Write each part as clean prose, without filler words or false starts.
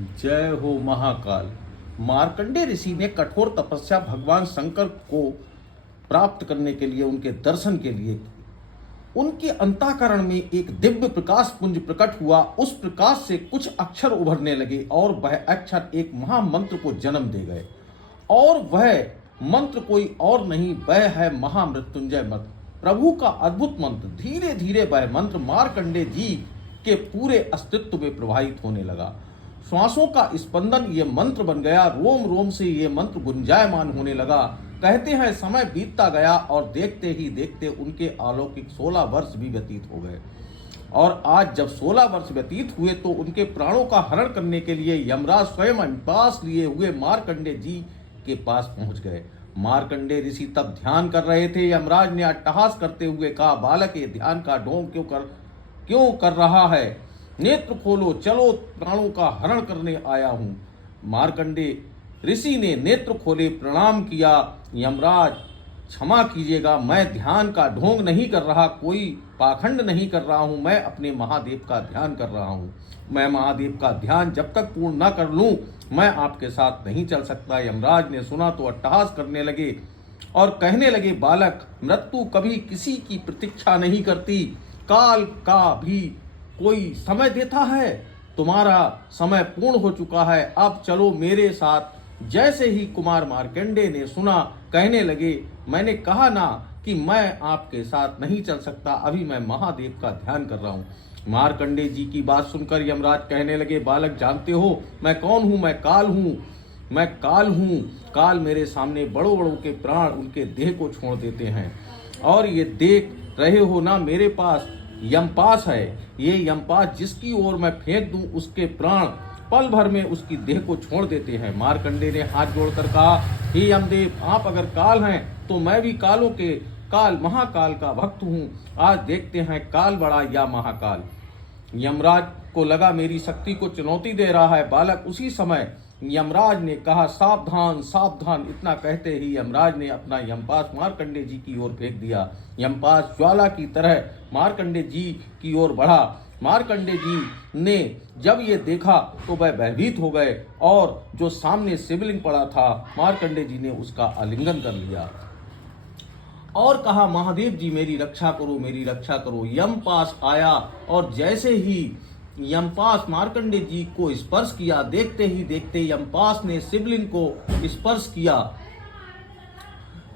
जय हो महाकाल। मार्कंडेय ऋषि ने कठोर तपस्या भगवान शंकर को प्राप्त करने के लिए, उनके दर्शन के लिए उनके अंतःकरण में एक दिव्य प्रकाश पुंज प्रकट हुआ। उस प्रकाश से कुछ अक्षर उभरने लगे और वह अक्षर एक महामंत्र को जन्म दे गए। और वह मंत्र कोई और नहीं, वह है महामृत्युंजय मंत्र, प्रभु का अद्भुत मंत्र। धीरे धीरे वह मंत्र मार्कंडेय जी के पूरे अस्तित्व में प्रवाहित होने लगा। श्वासों का स्पंदन ये मंत्र बन गया, रोम रोम से ये मंत्र गुंजायमान होने लगा। कहते हैं समय बीतता गया और देखते ही देखते उनके अलौकिक 16 वर्ष भी व्यतीत हो गए। और आज जब 16 वर्ष व्यतीत हुए तो उनके प्राणों का हरण करने के लिए यमराज स्वयं पास लिए हुए मार्कंडेय जी के पास पहुंच गए। मार्कंडेय ऋषि तब ध्यान कर रहे थे। यमराज ने अट्टहास करते हुए कहा, बालक ये ध्यान का ढोंग क्यों कर रहा है? नेत्र खोलो, चलो प्राणों का हरण करने आया हूं। मार्कंडेय ऋषि ने नेत्र खोले, प्रणाम किया। यमराज क्षमा कीजिएगा, मैं ध्यान का ढोंग नहीं कर रहा, कोई पाखंड नहीं कर रहा हूं, मैं अपने महादेव का ध्यान कर रहा हूं। मैं महादेव का ध्यान जब तक पूर्ण न कर लूं मैं आपके साथ नहीं चल सकता। यमराज ने सुना तो अट्टहास करने लगे और कहने लगे, बालक मृत्यु कभी किसी की प्रतीक्षा नहीं करती, काल का भी कोई समय देता है, तुम्हारा समय पूर्ण हो चुका है, अब चलो मेरे साथ। जैसे ही कुमार मार्कंडेय ने सुना, कहने लगे, मैंने कहा ना कि मैं आपके साथ नहीं चल सकता, अभी मैं महादेव का ध्यान कर रहा हूँ। मार्कंडेय जी की बात सुनकर यमराज कहने लगे, बालक जानते हो मैं कौन हूँ? मैं काल हूँ, मैं काल हूँ। काल मेरे सामने बड़ों बड़ों के प्राण उनके देह को छोड़ देते हैं। और ये देख रहे हो ना, मेरे पास यमपाश है। ये यमपाश जिसकी ओर मैं फेंक दूं उसके प्राण पल भर में उसकी देह को छोड़ देते हैं। मार्कंडेय ने हाथ जोड़कर कहा, हे यमदेव, आप अगर काल हैं तो मैं भी कालों के काल महाकाल का भक्त हूँ। आज देखते हैं काल बड़ा या महाकाल। यमराज को लगा मेरी शक्ति को चुनौती दे रहा है बालक। उसी समय यमराज ने कहा, सावधान सावधान। इतना कहते ही यमराज ने अपना यमपाश मार्कंडेय जी की ओर फेंक दिया। यमपाश ज्वाला की तरह मार्कंडेय जी की ओर बढ़ा। मार्कंडेय जी ने जब ये देखा तो वह भयभीत हो गए और जो सामने शिवलिंग पड़ा था, मार्कंडेय जी ने उसका आलिंगन कर लिया और कहा, महादेव जी मेरी रक्षा करो, मेरी रक्षा करो। यमपाश आया और जैसे ही यमपाश मार्कंडेय जी को स्पर्श किया, देखते ही देखते यमपाश ने शिवलिंग को स्पर्श किया।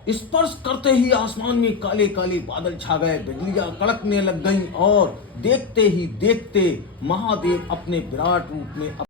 स्पर्श करते ही आसमान में काले काले बादल छा गए, बिजलियां कड़कने लग गईं और देखते ही देखते महादेव अपने विराट रूप में